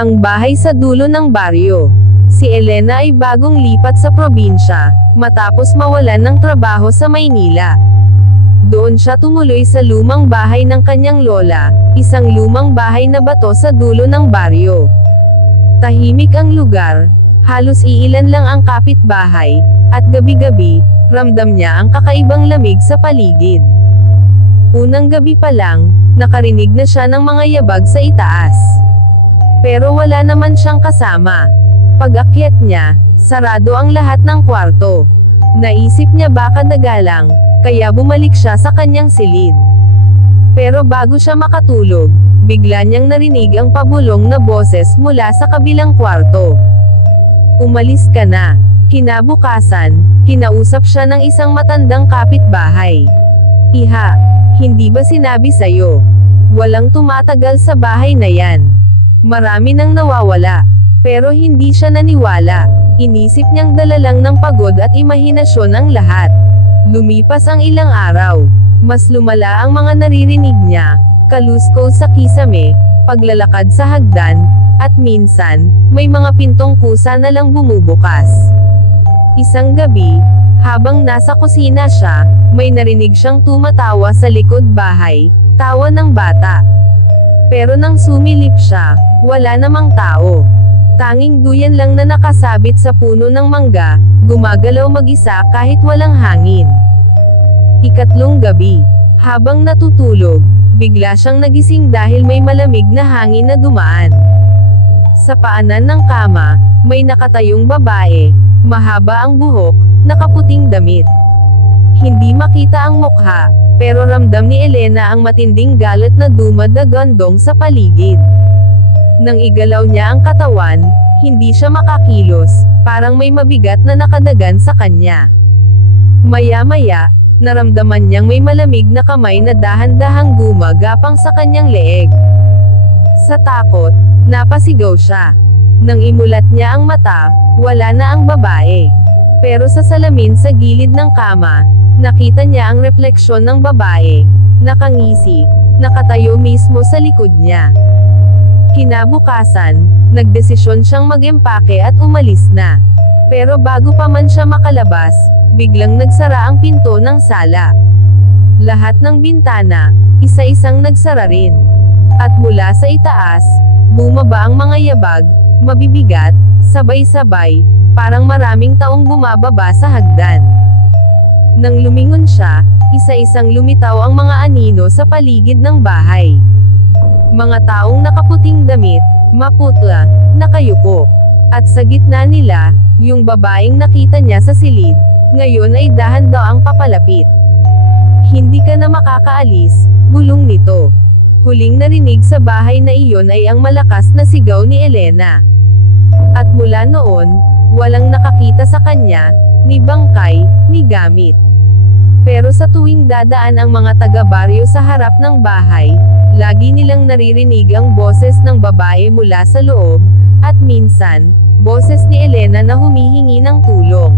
Ang bahay sa dulo ng baryo. Si Elena ay bagong lipat sa probinsya, matapos mawalan ng trabaho sa Maynila. Doon siya tumuloy sa lumang bahay ng kanyang lola, isang lumang bahay na bato sa dulo ng baryo. Tahimik ang lugar, halos iilan lang ang kapitbahay, at gabi-gabi, ramdam niya ang kakaibang lamig sa paligid. Unang gabi pa lang, nakarinig na siya ng mga yabag sa itaas. Pero wala naman siyang kasama. Pag-akyat niya, sarado ang lahat ng kwarto. Naisip niya baka nagalang, kaya bumalik siya sa kanyang silid. Pero bago siya makatulog, bigla niyang narinig ang pabulong na boses mula sa kabilang kwarto. "Umalis ka na." Kinabukasan, kinausap siya ng isang matandang kapitbahay. "Iha, hindi ba sinabi sa'yo? Walang tumatagal sa bahay na yan. Marami nang nawawala." Pero hindi siya naniwala. Inisip niyang dala lang ng pagod at imahinasyon ang lahat. Lumipas ang ilang araw. Mas lumala ang mga naririnig niya, kaluskos sa kisame, paglalakad sa hagdan, at minsan, may mga pintong kusa na lang bumubukas. Isang gabi, habang nasa kusina siya, may narinig siyang tumatawa sa likod bahay, tawa ng bata. Pero nang sumilip siya, wala namang tao. Tanging duyan lang na nakasabit sa puno ng mangga, gumagalaw mag-isa kahit walang hangin. Ikatlong gabi. Habang natutulog, bigla siyang nagising dahil may malamig na hangin na dumaan. Sa paanan ng kama, may nakatayong babae, mahaba ang buhok, nakaputing damit. Hindi makita ang mukha, pero ramdam ni Elena ang matinding galit na dumadagandong sa paligid. Nang igalaw niya ang katawan, hindi siya makakilos, parang may mabigat na nakadagan sa kanya. Maya-maya, naramdaman niyang may malamig na kamay na dahan-dahang gumagapang sa kanyang leeg. Sa takot, napasigaw siya. Nang imulat niya ang mata, wala na ang babae. Pero sa salamin sa gilid ng kama, nakita niya ang refleksyon ng babae, nakangisi, nakatayo mismo sa likod niya. Kinabukasan, nagdesisyon siyang mag-empake at umalis na. Pero bago pa man siya makalabas, biglang nagsara ang pinto ng sala. Lahat ng bintana, isa-isang nagsara rin. At mula sa itaas, bumaba ang mga yabag, mabibigat, sabay-sabay, parang maraming taong bumababa sa hagdan. Nang lumingon siya, isa-isang lumitaw ang mga anino sa paligid ng bahay. Mga taong nakaputing damit, maputla, nakayuko. At sa gitna nila, yung babaeng nakita niya sa silid, ngayon ay dahan-daang papalapit. "Hindi ka na makakaalis," bulong nito. Huling narinig sa bahay na iyon ay ang malakas na sigaw ni Elena. At mula noon, walang nakakita sa kanya, ni bangkay, ni gamit. Pero sa tuwing dadaan ang mga taga-baryo sa harap ng bahay, lagi nilang naririnig ang boses ng babae mula sa loob, at minsan, boses ni Elena na humihingi ng tulong.